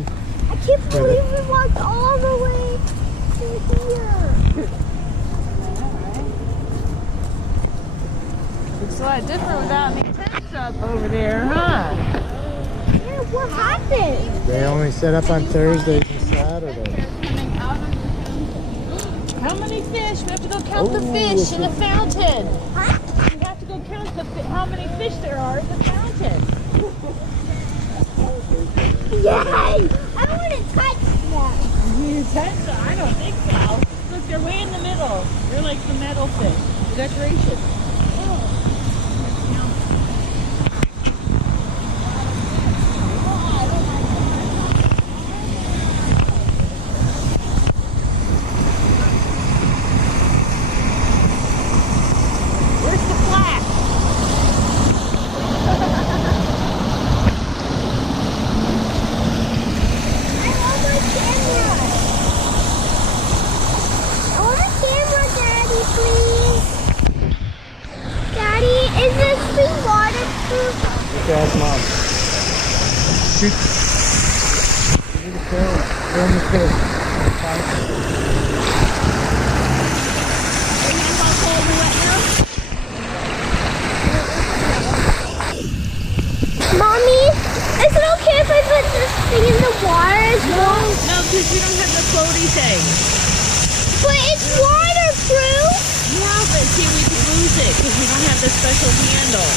Maybe. I can't believe we walked all the way to here. Looks a lot different without any tents up over there, huh? Yeah, what happened? They only set up on Thursdays and Saturdays. How many fish? We have to go count the fish in the fountain. Huh? We have to go count how many fish there are in the fountain. Yay! I don't want to touch them. I don't think so. Look, they're way in the middle. They're like the metal fish, the decoration. Where's the flash? I want my camera. I want a camera, Daddy, please. Daddy, is this too waterproof? Yes, Mom. Shoot. Give me the film. Film the fish. Mommy, is it okay if I put this thing in the water as well? No, because we don't have the floaty thing. But it's waterproof. Yeah, but see, we could lose it because we don't have the special handle.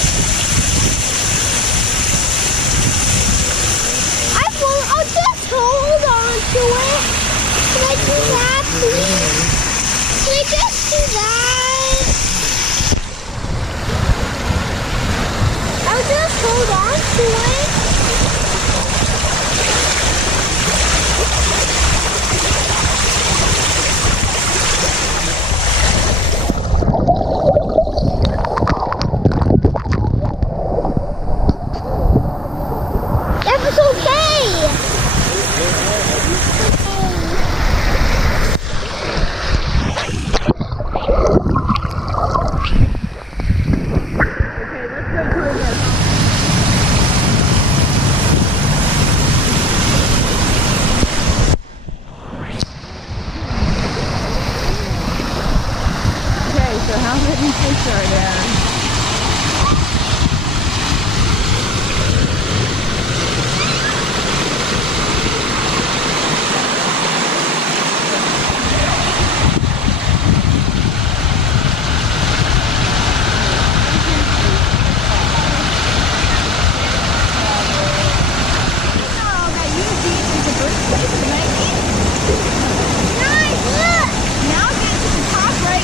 I'll just hold on to it. Can I do that, please? Can I just do that? I'll just hold on to it. That was okay. Okay, so how many fish are there?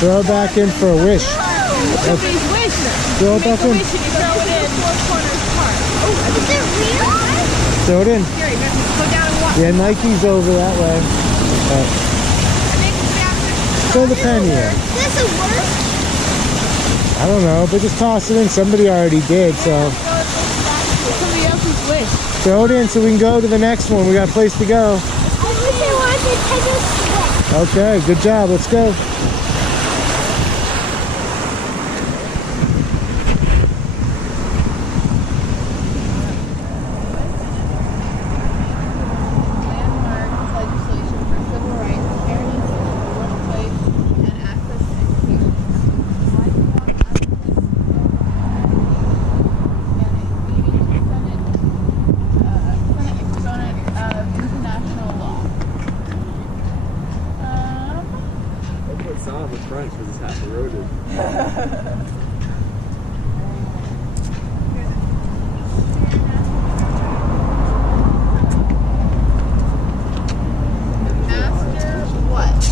Throw it back in for a wish. Somebody's wish. Throw it Make back a in. wish and you throw it in four corners apart. Is it real? Throw it in. Here, you have to go down and walk. Yeah, Nike's over that way. Throw the penny in. Does it work? I don't know, but just toss it in. Somebody already did, so Somebody else's wish. throw it in so we can go to the next one. We got a place to go. I wish I wanted to take a swim. Okay, good job. Let's go. Landmark legislation for civil rights, fairness in the workplace, and access to education. And it's leading to Senate exponent of international law. That's what saw on the front because it's half eroded. Master what?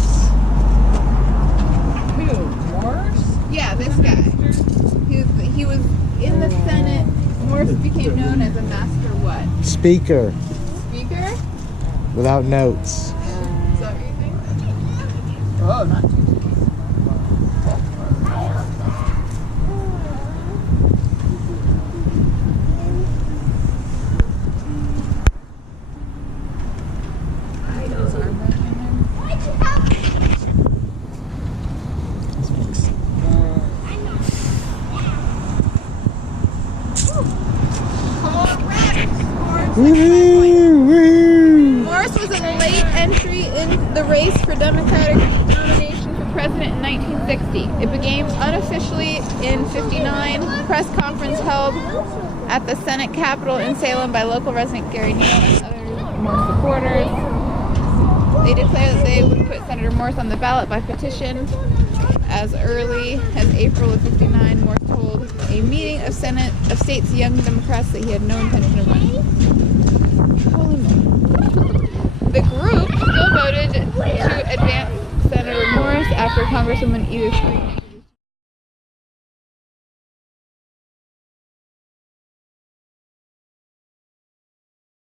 Who? Morse? Yeah, this guy. He was in the Senate. Morse became known as a master what? Speaker Speaker? without notes. Is that what you think? Oh, not too. Woohoo! Woohoo! race for Democratic nomination for president in 1960. It began unofficially in 59. Press conference held at the Senate Capitol in Salem by local resident Gary Neal and other Morse supporters. They declared that they would put Senator Morse on the ballot by petition. As early as April of 59, Morse told a meeting of State's Young Democrats that he had no intention of running. Holy moly. The group still voted to advance Senator Morse after Congresswoman Edith Sweet